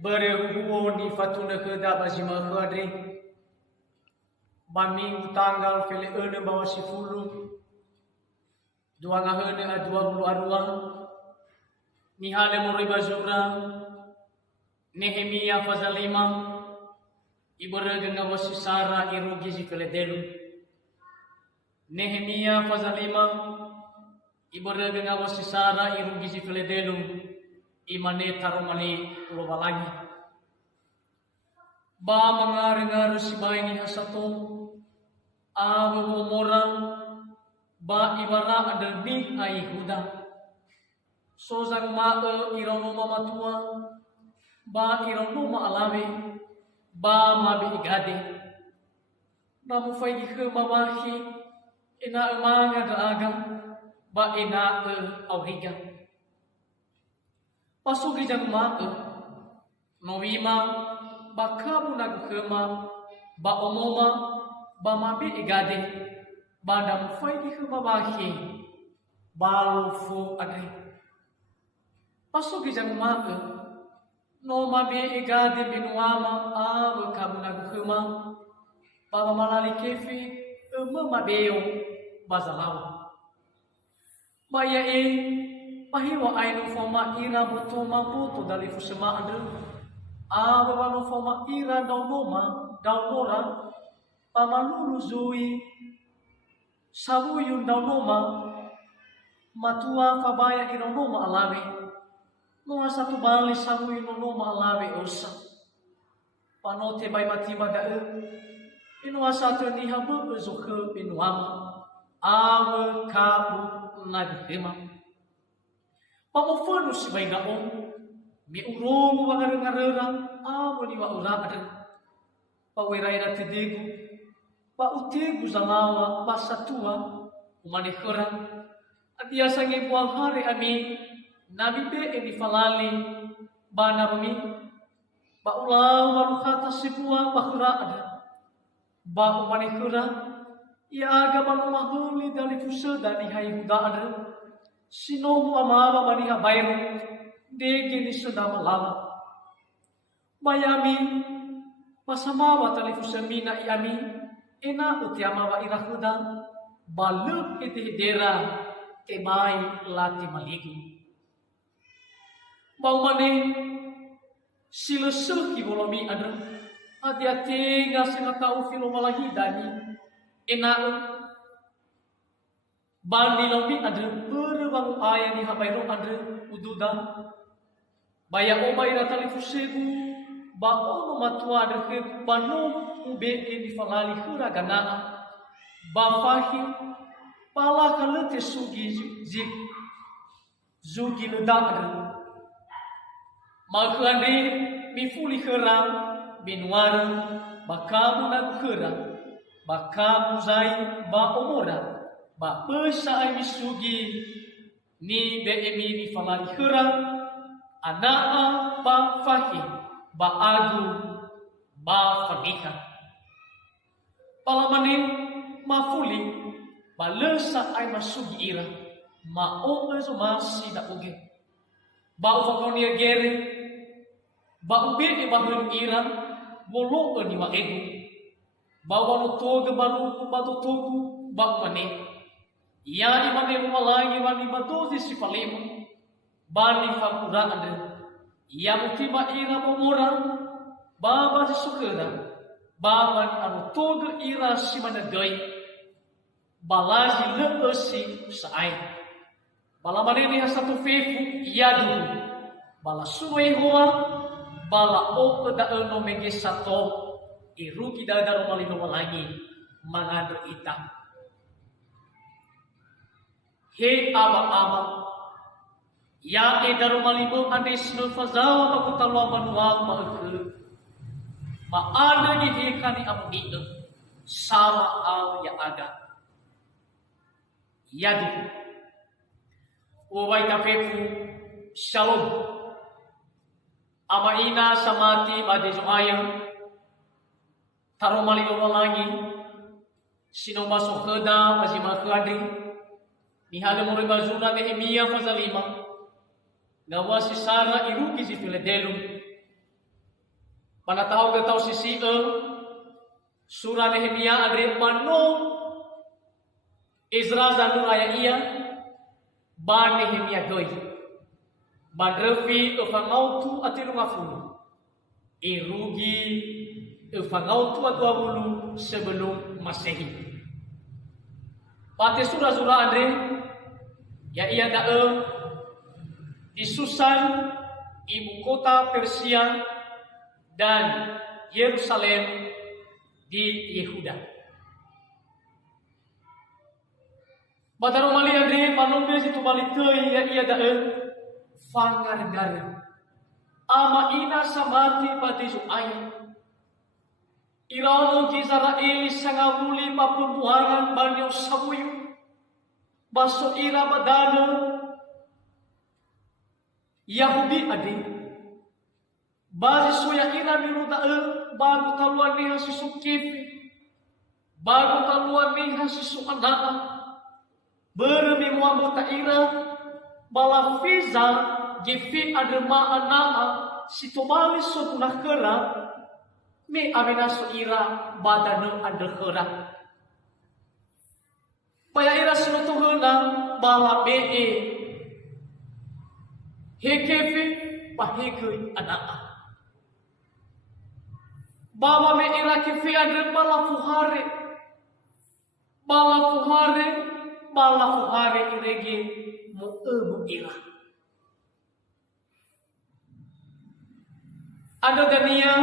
Berehuo ni fatuna keda bazima khadri. Baming tanggal fele ene bawa sifulu. Dua ngahene adua bulu arua. Nihale muri bazura. Nehemia fazalima. Ibere genga wasisara irugi zifele delu. Nehemia fazalima. Ibere genga wasisara irugi zifele delu. Imane tarumani ulo balagi. Ba mangar-ngar si bayi hasato. Abu umora. Ba ibara ada ning ai huda. Sozang ma irano mamatua. Ba irano ma alave. Ba mabi igade. Namu fai ke mabahi. Ina emanga daaga. Ba ina auhiga. Pasugi jang mata, novima, bakabu nagu kema, ba omoma, ba mabi igade, ba dam fai di kema bahi, ba lufu agri. Pasugi jang mata, no mabi igade binuama, abu kabu nagu kema, ba malali kefi, mabeo, bazalawa. Maya pahiwa ainu foma ira butuma buto dali fusema adel. Ababano foma ira daunora pamalulu zui sabuyun daunoma matua kabaya ironoma alave. Nua satu bali sabuyun noma alave osa. Panote bai matiba dae. Inua satu nihabu bezuke binuama. Awe kabu nadhema. Pamofonu si bayi gaong, mi uromu bangar-ngarera, amo ni wa urada. Pawiraira tidegu, pa utegu zamawa, pa satua, umanihora. Adia sangi buang hari ami, nabi be eni falali, bana mi, pa ulau malukata sipua bakurada. Ba umanihora, ia aga manu mahuli dari fuseda di hayuda ada. Sinomu amava maniha bayro dege ni sedama lama. Bayami pasamawa talifusamina iami ena utiama wa irahuda baluk iti hidera kebai lati maligu. Baumane silesuki bolomi ada adia tega sengatau filomalahi dani ena bandi lomi ada berbang ayah ni habayro ada ududa baya omai ratali fusegu ba ono matua ada ke bano ube ni falali hura gana ba fahi pala kalete sugi zik zugi leda ada makane mi fuli hera binwara bakamu na hera bakamu zai ba omora ba pesa ai misugi ni BMI ni falari hera anaa ba fahi ba agu ba fanika palamane mafuli ba lesa ai masugi ira ma o ezo masi da uge ba ufakonia gere ba ube e ba ira wolo ni wa ego ba wano toga baru ba to togu ba mane ia imane umalangi wani badozi sifalimu bani fakura ande ia mutiba ira momora baba sisukera baba ni anu toga ira simana gai balaji leesi saai balamane ni satu fefu iadu bala suwe hoa bala o da eno menge sato iruki dadaro malino walangi manado ita. He aba-aba, ya edaro malibo anis nulfazawa makutalawa manuang maagul. Maada ni hekani amu ito, sama aw ya aga. Yadu, uway kafefu, shalom. Ama ina samati madizuayang, taro malibo walangi, sinomaso heda mazima kading, Nihale mo rebazuna Nehemia fazalima. Gawa si Sara iruki si Filedelum. Panataw gataw si surah Nehemia adre pano Ezra zanuraya iya ba Nehemia goy ban refi ufangautu atilu ngafulu irugi ufangautu atuabulu sebelum Masehi. Pati surah-surah andre ya iya dae di Susan ibu kota Persia dan Yerusalem di Yehuda. Bataro mali andre manombe situ balik teuing ya iya dae fangar-gar ama ina samati batisu ayat irano Israel sangabuli papumbuhangan banyo sabuyo baso ira badano Yahudi adi basi soya ira minuta bago taluan niya si sukipi bago taluan niya si suanaa beremi muamuta ira balafiza gifi adema anaa si tobali so punakera me amina so ira badano adekera paya ira sinutuhena bala bee hekefe pahegei anaa baba me ira kefe adre bala fuhare irege mu ira ada dania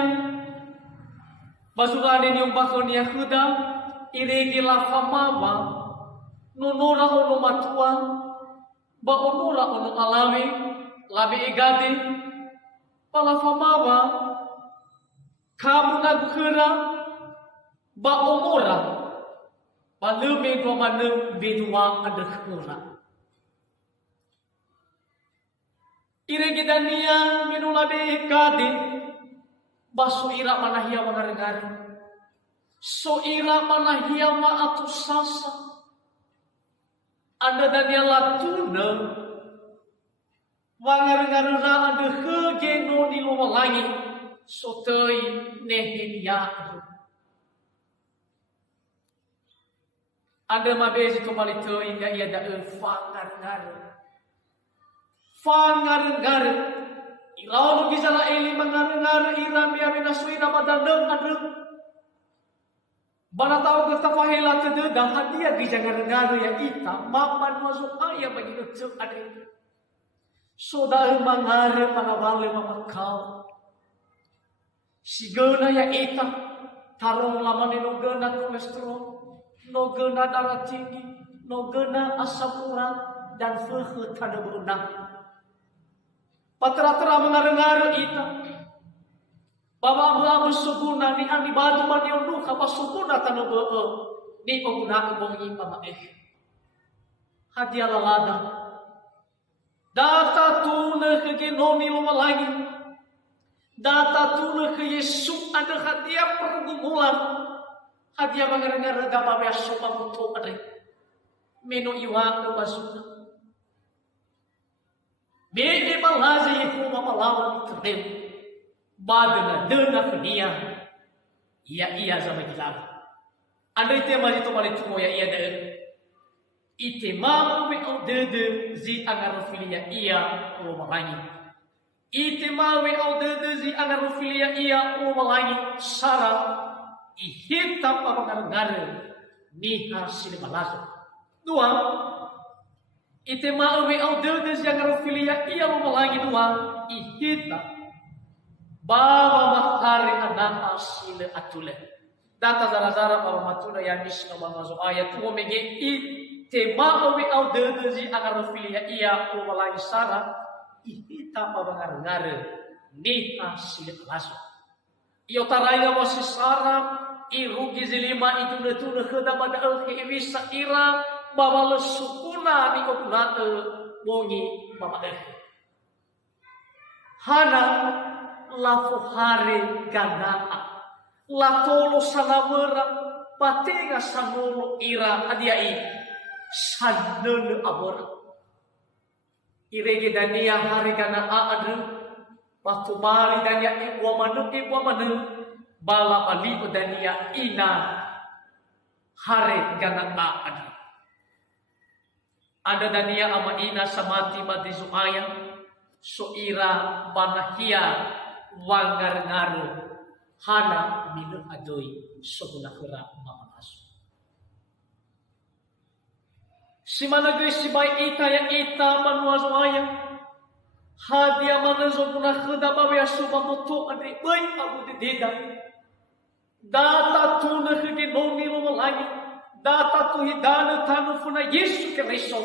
basurane yung bakon Yahuda irege la famama nonora ono matua ba onora ono alawe labi egade pala famama kamu nagkera ba omora ba lebe do mane bedua adekura irege dania minulabe egade baso ira manahia mangarengari so ira manahia ma atusasa anda dania latuna mangarengara anda hegeno di luar langit so tei Nehemia anda mabezi kembali tei ya ia da fangar Ilaw Israeli mangar ira biya minasuina badandeng adeng. Banataw katapahela tede dahadia gijangar ya ita mapan masuk aya bagi ucap adeng. Soda mangar manabale mamakau. Sigena ya ita tarong laman no gena kolesterol, no gena darah tinggi, no gena asam urat dan feuheuh tanda beunang. Patra-tra mengar-ngar ita. Baba-baba suguna ni ani batu mani ondu ka pasuguna tanu beu. Ni paguna bongi pamaeh. Hadia lalada. Data tuna ke genoni lumalangi. Data tuna ke Yesu ada hadia pergumulan. Hadia mengar-ngar gama beaso pamuto ade. Meno iwa ke basuna. Bege balazi iku mapalawan ikrem. Badana dena kedia. Iya sama gilab. Andai tema itu malitu ya iya de. Itema we au de zi angarofilia iya o malangi. Itema we au de zi angarofilia iya o malangi sara ihita pamangar ni hasil balazo. Dua itema we au de zi angarofilia iya o malangi dua ihita baba mahari anak hasil atule. Data zara-zara para matuna yang disna masuk ayat tu mege tema we au de zi angarofilia iya o malangi sara ihita pamangar ni hasil balazo. Iyo taraya wasi sara irugi zilima itu netuna keda pada ibisa ira baba lesukuna ni okunate bongi baba hana lafuhare ganaa latolo sanamera patenga sanolo ira adiai sadene abora irege dania hari ganaa adu Waktu bali dania ibu mana bala bali dania ina hare gana ada. Ada dania ama ina samati mati zuaya soira banahia wangar-ngaru hana minu adoi sebuna kera mamanas. Si mana guys si bai ita ya ita manua zuaya hadia mana zobuna keda bawe asuba moto adri bai abu de deda data tu na kege noni lo lagi data tu hidana tanu funa Yesu Kristo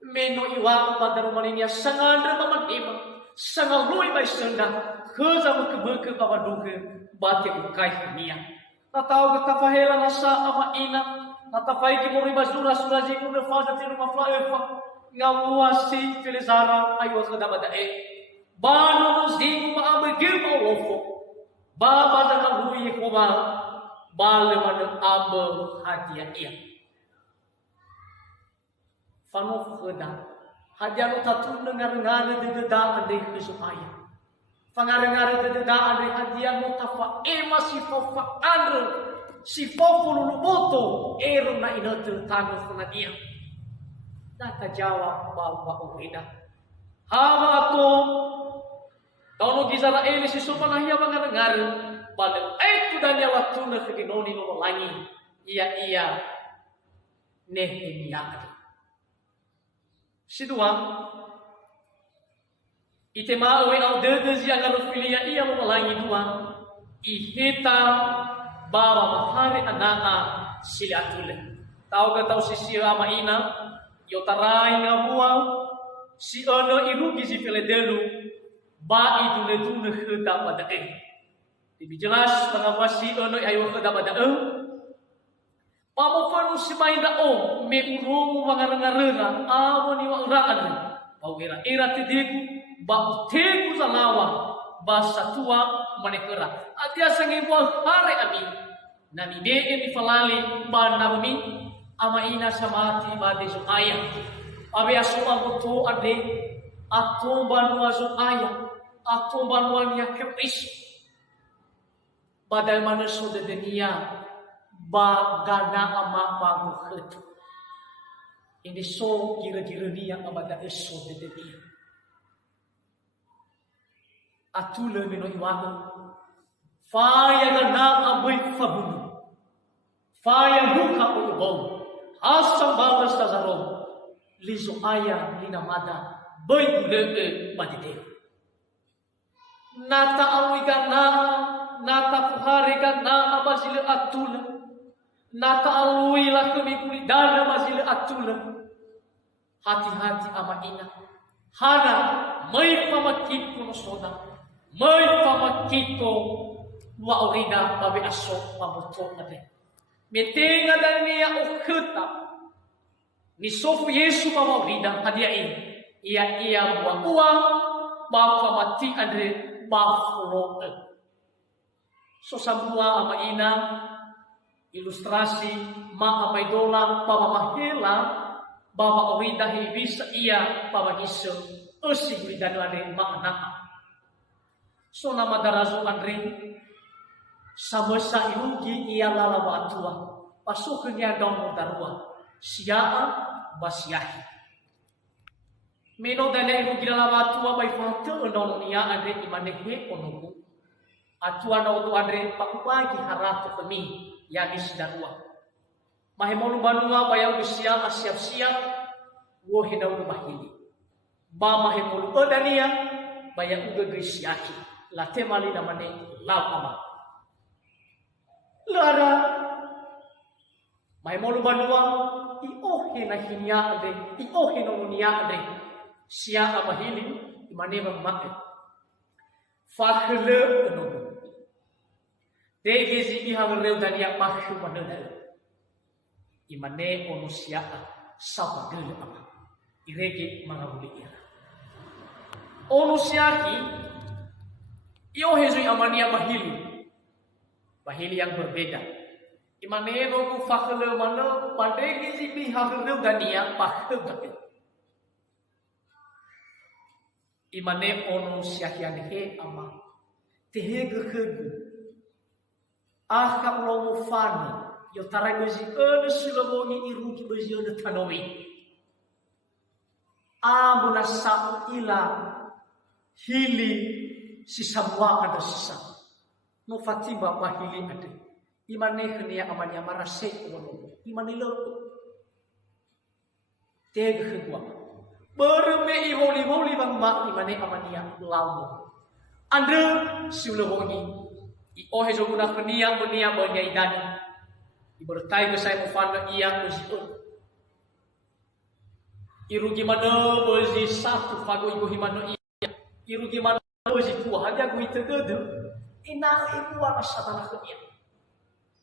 meno iwa padar maninya sangandra mamadima sangalui bai senda kheza mukbeke babaduke bate ukai nia tatau getafahela nasa ama ina tatafai ki mori basura suraji kuna faza tiru maflaefa ngawasi filizara ayo kheda badae banu zimu maabe gemo lofo baba dalam hui koba bale mana abe hadia ia fano kheda hadia no tatu ngar de deda ande kesupaya fangar de deda ande hadia no tafa masih fofa andre si fofo luluboto ero na inotu tanu funa dia data jawab baba urida hama to Kalau gizara ini si supanahia bangar balik dania waktu na keginoni no langi iya Nehemia si dua ite mau au dedes yang filia iya no langi dua ihita baba mahari anaa silatule tau si sirama ina yotarai ngabua si ono irugi si filedelu ba itu netune kheda pada lebih jelas mengawasi ono ayo kheda pada pamofanu simaida o me urumu mangaranga awoni wa uraan pawira era tidiku ba utegu zalawa ba satua manekera atia sangibo hare ami nani de ni falali ba nami ama ina samati ba de ayah abe asuma butu ade atau banua zuaya atau banua nia kepis badal manusia de dunia bagana ama bagu khet ini so kira-kira dia abada eso de dunia atule mino iwaga faya gana abai fabun faya ruka ulubau asam balas tazarom lizo aya linamada boy ule badite nata awigana nata fuharigana abazile atula nata awila kami dana bazile atula hati-hati ama ina hana mai pamakit kuno soda mai pamakito wa orida babe aso pamoto ade metenga dania ukhta ni sofu Yesu mama orida hadia ini ia buang uang bafa mati andre baflo so sambua ama ina ilustrasi ma ama idola baba mahela baba orida bisa ia baba giso usi gulidano ane makna so nama darazo andre samosa irugi ia lala batua pasuknya dong darua siaa basiahi meno dana ibu gila atua bai foto non nia andre imanehe onogu atua no tu andre pakupagi haratu kami yanis darua mahemolu banua bayau usia siap-siap wo hidau bahili ba mahemolu odania bayau uga grisiaki la temali namane lama lara mahemolu banua iohe na hinya ade iohe no nia ade sia abahili imane mamak fakhle no degezi ihamre dania pakhu manada imane onusia sabagel ama irege mangabuli ira onusiaki iyo hezui amania bahili yang berbeda imane no fakhle mano padegezi ihamre dania pakhu Imane ono siakian he ama. Tehege hegu. Aka ulomo fani. Yo tarai bezi ene silamongi irugi bezi ene tanomi. Amuna sa ila hili sisamwa ada sisa. No fatimba mahili ada. Imane khnia amanya marase ulomo. Imane lo. Tehege hegu ama. Berme iholi bang mak imane amania lamu. Ande siulawongi. I ohe joguna khnia benia banyai dani. Ibertai ke saya mufana iya bezion. Iru gimana bezi satu fago ibu himano iya. Iru gimana bezi tua hanya gue tegede. Ina ibu ana satana khnia.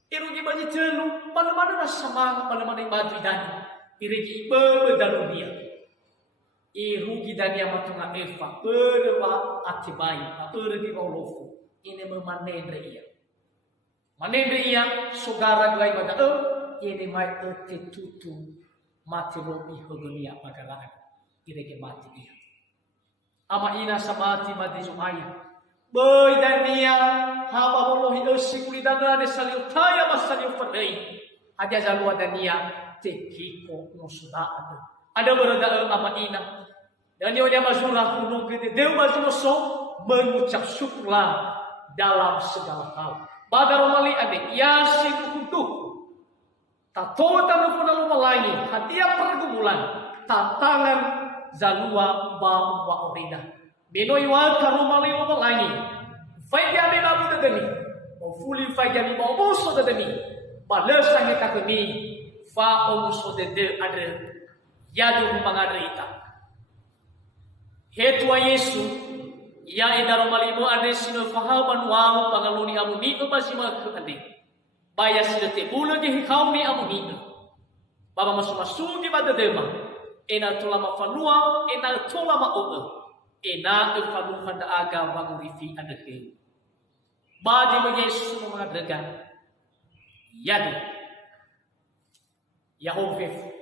Iru gimana telu mana-mana sama mana-mana baju dani. Irigi ibe dalu dia. Irugi dania matunga Eva berwa atibai pergi kaulofu ini memanendre iya manendre iya sugara gai pada ini mai te tutu mati robi hogonia pagalaan irege mati iya ama ina samati mati sumaya boy dania haba bolohi sikuli dana saliu taya masaliu fardai aja jalua dania tekiko no sudah ada berada ama ina dan dia mazurah kuno gede Deus mazunoso mengucap syukurlah dalam segala hal. Bagaromali ade yasin untuk tatota nufuna lumalai hadia pergumulan tatangan zalua ba wa orida benoi wa karomali lumalai faiya be babu dadani fuli faiya bi babu so dadani balesa kita kini fa omuso de ada yadu pangaderita Hetua Yesu ya edaro malimu ade sino fahaman wau pangaluni amuni basima ade baya sino te bulo je hikauni amuni baba masumasugi badadema ena tulama fanua ena tulama oe ena efalu handa aga bangurifi ade he badi mo Yesu mo madragan yadu Yahweh